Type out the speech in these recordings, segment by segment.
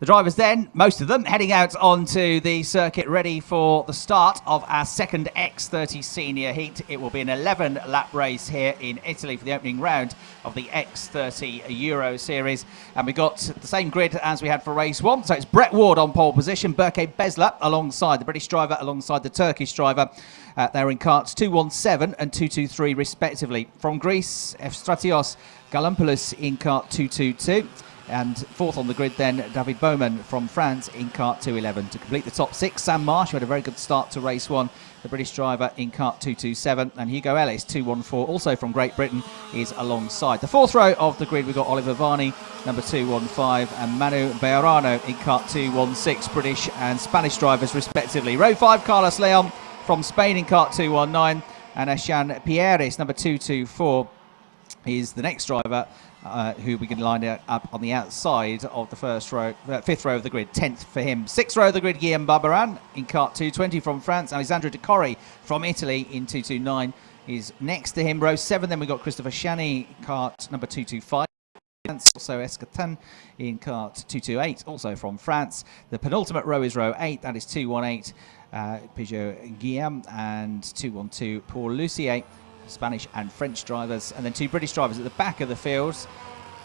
The drivers then, most of them, heading out onto the circuit ready for the start of our second X30 senior heat. It will be an 11-lap race here in Italy for the opening round of the X30 Euro Series. And we got the same grid as we had for race one. So it's Brett Ward on pole position, Berke Besler alongside the British driver, alongside the Turkish driver. They're in karts 217 and 223 respectively. From Greece, Efstratios Galampoulos in kart 222. And fourth on the grid then, David Bowman from France in kart 211. To complete the top six, Sam Marsh, who had a very good start to race one, the British driver in kart 227. And Hugo Ellis, 214, also from Great Britain, is alongside. The fourth row of the grid, we've got Oliver Varney, number 215, and Manu Bejarano in kart 216, British and Spanish drivers respectively. Row 5, Carlos Leon from Spain in kart 219, and Ashan Pierres, number 224, is the next driver. Who we can line up on the outside of the fifth row of the grid, 10th for him. Sixth row of the grid, Guillaume Barbaran in kart 220 from France. Alessandro De Corri from Italy in 229 is next to him. Row 7, then we've got Christopher Chani, kart number 225. Also Escatan in kart 228, also from France. The penultimate row is row 8, that is 218, Peugeot Guillaume, and 212, Paul Lucier. Spanish and French drivers, and then two British drivers at the back of the fields.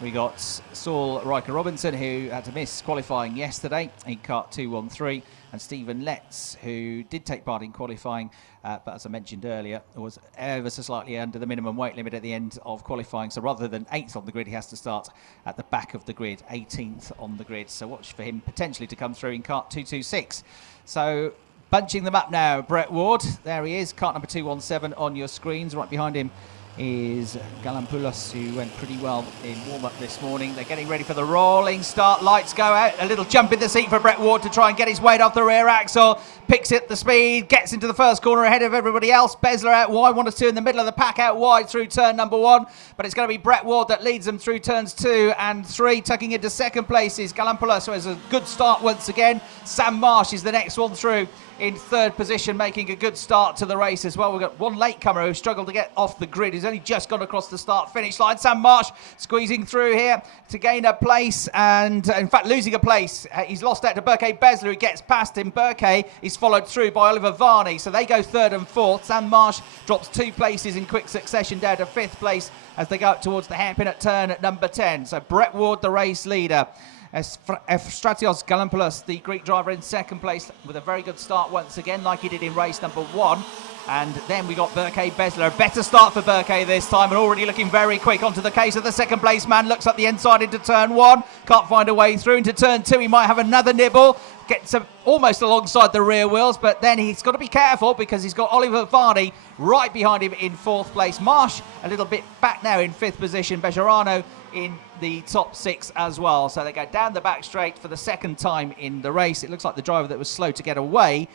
We got Saul Riker Robinson, who had to miss qualifying yesterday in kart 213, and Stephen Letts, who did take part in qualifying, but as I mentioned earlier, was ever so slightly under the minimum weight limit at the end of qualifying. So rather than 8th on the grid, he has to start at the back of the grid, 18th on the grid. So watch for him potentially to come through in kart 226. So bunching them up now, Brett Ward, there he is, kart number 217 on your screens. Right behind him is Galampoulos, who went pretty well in warm-up this morning. They're getting ready for the rolling start. Lights go out. A little jump in the seat for Brett Ward to try and get his weight off the rear axle. Picks it the speed, gets into the first corner ahead of everybody else. Besler out wide, 1 or 2 in the middle of the pack, out wide through turn number 1. But it's going to be Brett Ward that leads them through turns 2 and 3. Tucking into second place is Galampoulos, who has a good start once again. Sam Marsh is the next one through in third position, making a good start to the race as well. We've got one latecomer who struggled to get off the grid. He's only just gone across the start-finish line. Sam Marsh squeezing through here to gain a place, and in fact losing a place. He's lost out to Berke Besler, who gets past him. Berke is followed through by Oliver Varney, so they go third and fourth. Sam Marsh drops 2 places in quick succession down to 5th place as they go up towards the hairpin at turn at number 10. So Brett Ward, the race leader. Efstratios Galampoulos, the Greek driver, in second place with a very good start once again, like he did in race number 1. And then we got Berke Besler, a better start for Berke this time, and already looking very quick onto the case of the second place man. Looks up the inside into turn 1, can't find a way through into turn 2. He might have another nibble, gets almost alongside the rear wheels, but then he's got to be careful because he's got Oliver Varney right behind him in 4th place. Marsh a little bit back now in 5th position. Bejarano in the top 6 as well. So they go down the back straight for the second time in the race. It looks like the driver that was slow to get away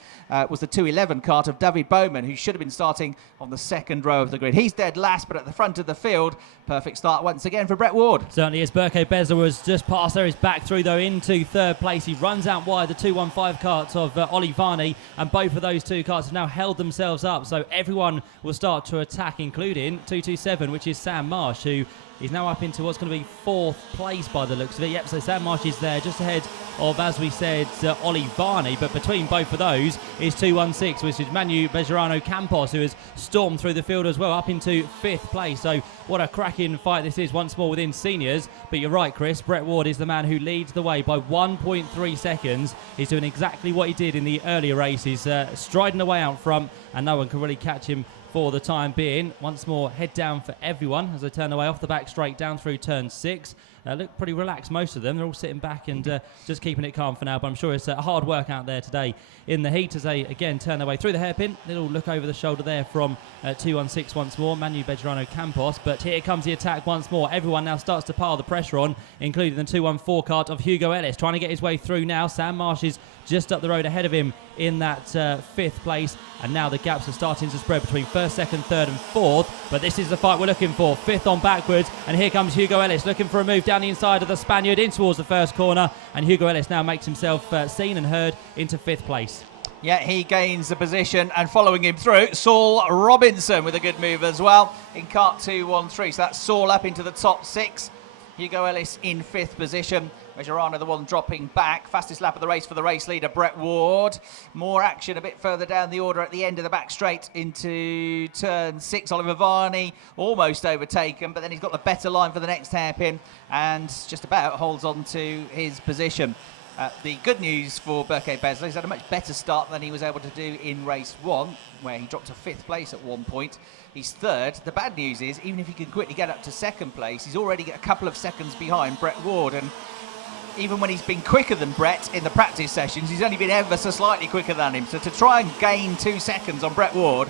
was the 211 kart of David Bowman, who should have been starting on the second row of the grid. He's dead last, but at the front of the field. Perfect start once again for Brett Ward. Certainly is. Berke Besler was just past there. He's back through though into third place. He runs out wide the 215 karts of Oli Varney, and both of those 2 karts have now held themselves up. So everyone will start to attack, including 227, which is Sam Marsh, who is now up into what's going to be 4th place by the looks of it. Yep, so Sam Marsh is there just ahead of, as we said, Oli Varney. But between both of those is 216, which is Manu Bejarano Campos, who has stormed through the field as well, up into 5th place. So what a cracking fight this is once more within seniors. But you're right, Chris, Brett Ward is the man who leads the way by 1.3 seconds. He's doing exactly what he did in the earlier race. He's striding away out front, and no one can really catch him for the time being. Once more, head down for everyone as they turn away off the back straight down through turn 6. Look pretty relaxed, most of them. They're all sitting back and just keeping it calm for now, but I'm sure it's a hard work out there today in the heat as they again turn their way through the hairpin. Little look over the shoulder there from 216 once more, Manu Bejarano Campos. But here comes the attack once more. Everyone now starts to pile the pressure on, including the 214 kart of Hugo Ellis, trying to get his way through now. Sam Marsh is just up the road ahead of him in that 5th place, and now the gaps are starting to spread between 1st, 2nd, 3rd and 4th. But this is the fight we're looking for. 5th on backwards, and here comes Hugo Ellis looking for a move down the inside of the Spaniard in towards the first corner, and Hugo Ellis now makes himself seen and heard into 5th place. Yeah, he gains the position, and following him through, Saul Robinson with a good move as well in kart 213. So that's Saul up into the top 6. Hugo Ellis in 5th position. Majorana the one dropping back. Fastest lap of the race for the race leader, Brett Ward. More action a bit further down the order at the end of the back straight into turn 6. Oliver Varney almost overtaken, but then he's got the better line for the next hairpin and just about holds on to his position. The good news for Berke Besler, he's had a much better start than he was able to do in race 1, where he dropped to 5th place at one point. He's 3rd. The bad news is, even if he can quickly get up to 2nd place, he's already a couple of seconds behind Brett Ward. And even when he's been quicker than Brett in the practice sessions, he's only been ever so slightly quicker than him. So to try and gain 2 seconds on Brett Ward,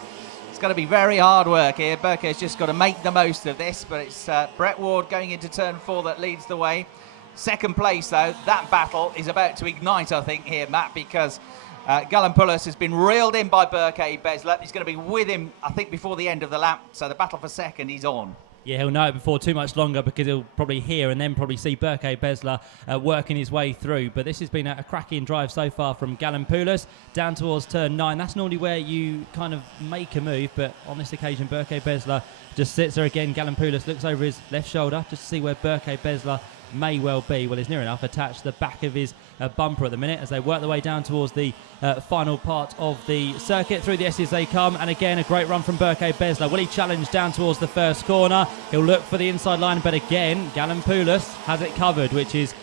it's going to be very hard work here. Berke's just got to make the most of this, but it's Brett Ward going into turn 4 that leads the way. 2nd place, though, that battle is about to ignite, I think, here, Matt, because Galampoulos has been reeled in by Berke Besler. He's going to be with him, I think, before the end of the lap. So the battle for 2nd is on. Yeah, he'll know it before too much longer because he'll probably hear and then probably see Berke Besler working his way through. But this has been a cracking drive so far from Galampoulos down towards turn 9. That's normally where you kind of make a move, but on this occasion, Berke Besler just sits there again. Galampoulos looks over his left shoulder just to see where Berke Besler may well be. Well, he's near enough attached to the back of his bumper at the minute as they work their way down towards the final part of the circuit. Through the S's they come, and again a great run from Berke Besler. Will he challenge down towards the first corner? He'll look for the inside line, but again Galampoulos has it covered, which is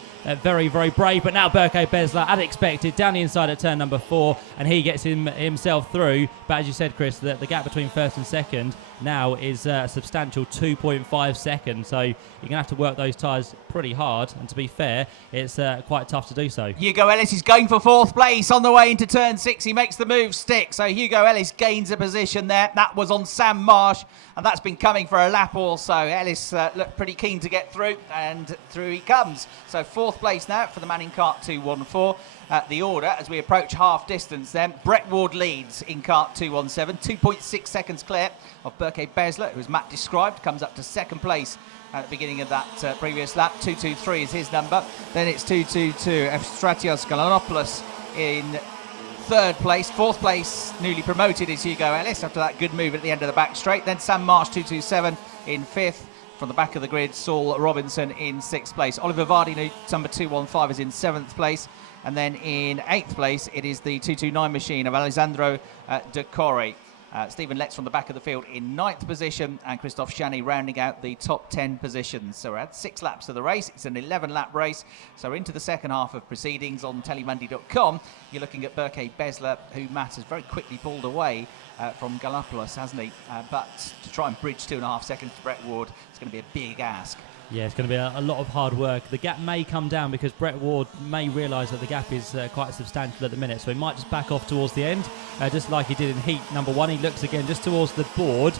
very, very brave. But now Berke Besler, as expected, down the inside at turn number 4, and he gets himself through. But as you said, Chris, the gap between 1st and 2nd now is a substantial 2.5 seconds. So you're going to have to work those tyres pretty hard. And to be fair, it's quite tough to do so. Hugo Ellis is going for 4th place on the way into turn 6. He makes the move stick. So Hugo Ellis gains a position there. That was on Sam Marsh, and that's been coming for a lap also. Ellis looked pretty keen to get through, and through he comes. So 4th place now for the man in kart 214. The order as we approach half distance then. Brett Ward leads in kart 217, 2.6 seconds clear of Berke Besler, who as Matt described comes up to 2nd place at the beginning of that previous lap. 223 is his number. Then it's 222 Efstratios Galanopoulos in 3rd place. 4th place, newly promoted, is Hugo Ellis after that good move at the end of the back straight. Then Sam Marsh 227 in 5th. From the back of the grid, Saul Robinson in 6th place. Oliver Vardy, number 215, is in 7th place. And then in 8th place, it is the 229 machine of Alessandro De Corre. Stephen Letts from the back of the field in 9th position, and Christophe Chani rounding out the top 10 positions. So we're at 6 laps of the race. It's an 11-lap race. So we're into the second half of proceedings on telemundi.com. You're looking at Berke Besler, who Matt has very quickly pulled away from Galampoulos, hasn't he? But to try and bridge 2.5 seconds to Brett Ward, it's going to be a big ask. Yeah, it's going to be a lot of hard work. The gap may come down because Brett Ward may realise that the gap is quite substantial at the minute, so he might just back off towards the end, just like he did in heat number 1. He looks again just towards the board,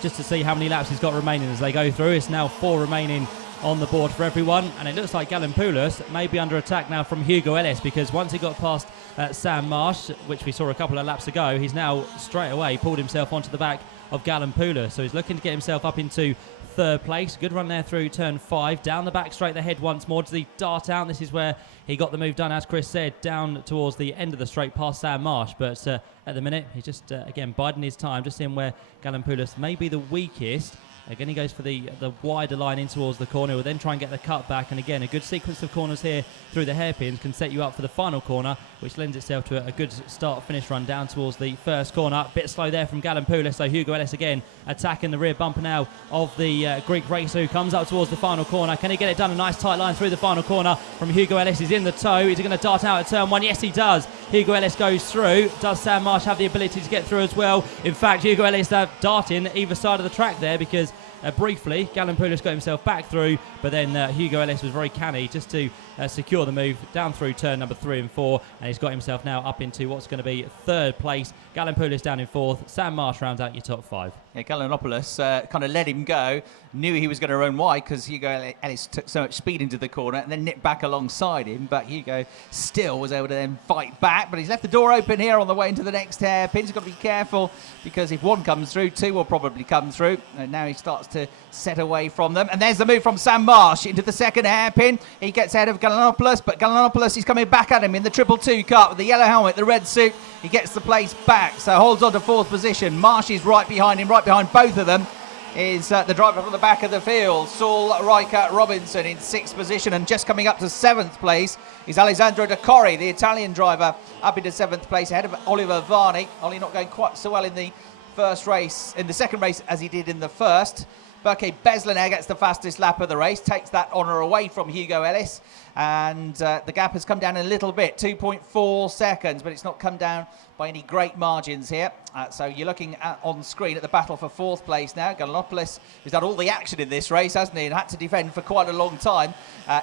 just to see how many laps he's got remaining as they go through. It's now 4 remaining on the board for everyone, and it looks like Galampoulos may be under attack now from Hugo Ellis, because once he got past Sam Marsh, which we saw a couple of laps ago, he's now straight away pulled himself onto the back of Galampoulos, so he's looking to get himself up into 3rd place. Good run there through turn 5. Down the back straight, the head once more. Does he dart out? This is where he got the move done, as Chris said, down towards the end of the straight past Sam Marsh. But at the minute, he's just, again, biding his time, just seeing where Galampoulos may be the weakest. Again, he goes for the wider line in towards the corner. He'll then try and get the cut back. And again, a good sequence of corners here through the hairpins can set you up for the final corner, which lends itself to a good start-finish run down towards the first corner. Bit slow there from Galampoulos, so Hugo Ellis again attacking the rear bumper now of the Greek racer, who comes up towards the final corner. Can he get it done? A nice tight line through the final corner from Hugo Ellis. He's in the toe. Is he going to dart out at turn 1? Yes, he does. Hugo Ellis goes through. Does Sam Marsh have the ability to get through as well? In fact, Hugo Ellis darting either side of the track there, because briefly Galampoulos got himself back through, but then Hugo Ellis was very canny just to secure the move down through turn number 3 and 4, and he's got himself now up into what's going to be 3rd place. Galampoulos down in 4th. Sam Marsh rounds out your top 5. Yeah, Galanopoulos kind of let him go, knew he was going to run wide because Hugo Ellis took so much speed into the corner and then nipped back alongside him, but Hugo still was able to then fight back. But he's left the door open here on the way into the next hairpin. He's got to be careful, because if 1 comes through, 2 will probably come through, and now he starts to set away from them. And there's the move from Sam Marsh into the 2nd hairpin. He gets ahead of Galanopoulos, but Galanopoulos is coming back at him in the 222 kart with the yellow helmet, the red suit. He gets the place back, so holds on to 4th position. Marsh is right behind him, right behind both of them. is the driver from the back of the field, Saul Riker Robinson, in 6th position, and just coming up to 7th place is Alessandro De Corri, the Italian driver, up into 7th place ahead of Oliver Varni. Ollie not going quite so well in the second race as he did in the first. Berke Besler now gets the fastest lap of the race, takes that honour away from Hugo Ellis, and the gap has come down a little bit, 2.4 seconds, but it's not come down by any great margins here. So you're looking on screen at the battle for 4th place now. Gallinopoulos, who's had all the action in this race, hasn't he, and had to defend for quite a long time,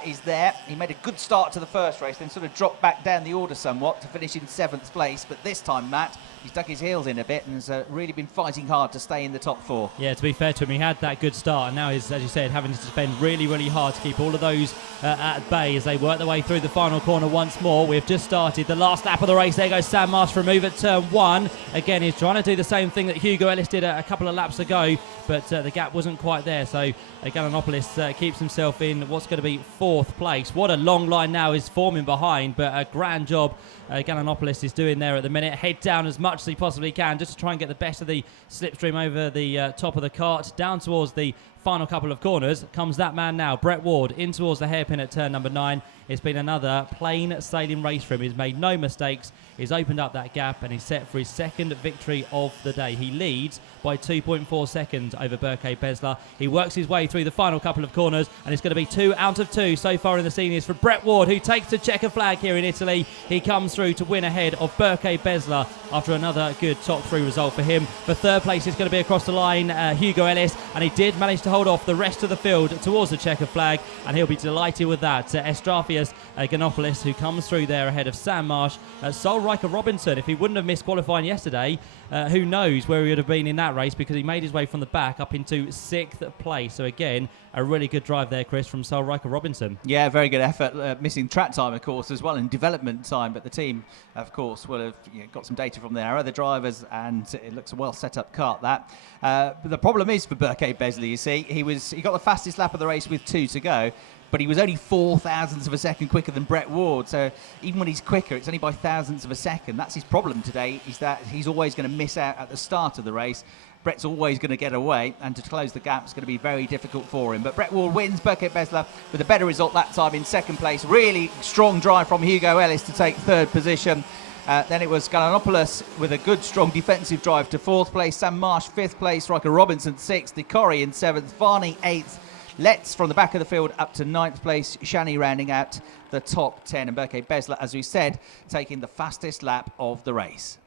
is there. He made a good start to the first race, then sort of dropped back down the order somewhat to finish in 7th place, but this time, Matt, he's dug his heels in a bit and has really been fighting hard to stay in the top 4. Yeah, to be fair to him, he had that good start, and now he's, as you said, having to defend really, really hard to keep all of those at bay as they work their way through the final corner once more. We've just started the last lap of the race. There goes Sam Marsh for a move at turn 1. Again, he's trying to do the same thing that Hugo Ellis did a couple of laps ago, but the gap wasn't quite there. So Gallinopoulos keeps himself in what's going to be 4th place. What a long line now is forming behind, but a grand job Gallinopoulos is doing there at the minute. Head down as much as he possibly can just to try and get the best of the slipstream over the top of the kart, down towards the final couple of corners. Comes that man now, Brett Ward, in towards the hairpin at turn number 9. It's been another plain sailing race for him. He's made no mistakes. He's opened up that gap and he's set for his 2nd victory of the day. He leads by 2.4 seconds over Berke Besler. He works his way through the final couple of corners, and it's going to be 2 out of 2 so far in the seniors for Brett Ward, who takes the checker flag here in Italy. He comes through to win ahead of Berke Besler after another good top 3 result for him. For 3rd place is going to be across the line Hugo Ellis, and he did manage to hold off the rest of the field towards the checker flag, and he'll be delighted with that. Estrafias Ganopoulos, who comes through there ahead of Sam Marsh. Sol Riker Robinson, if he wouldn't have missed qualifying yesterday, who knows where he would have been in that race, because he made his way from the back up into 6th place. So again, a really good drive there, Chris, from Sol Riker Robinson. Yeah, very good effort. Missing track time, of course, as well, and development time. But the team, of course, will have got some data from their other drivers, and it looks a well set up kart, that. But the problem is for Berke Besler, you see, he got the fastest lap of the race with 2 to go, but he was only 4 thousandths of a second quicker than Brett Ward. So even when he's quicker, it's only by thousandths of a second. That's his problem today, is that he's always going to miss out at the start of the race. Brett's always going to get away, and to close the gap is going to be very difficult for him. But Brett Ward wins. Berke Besler with a better result that time in 2nd place. Really strong drive from Hugo Ellis to take 3rd position. Then it was Gallinopoulos with a good, strong defensive drive to 4th place. Sam Marsh 5th place. Riker Robinson 6th. De Corri in 7th. Varney 8th. Letts from the back of the field up to 9th place. Shani rounding out the top 10. And Berke Besler, as we said, taking the fastest lap of the race.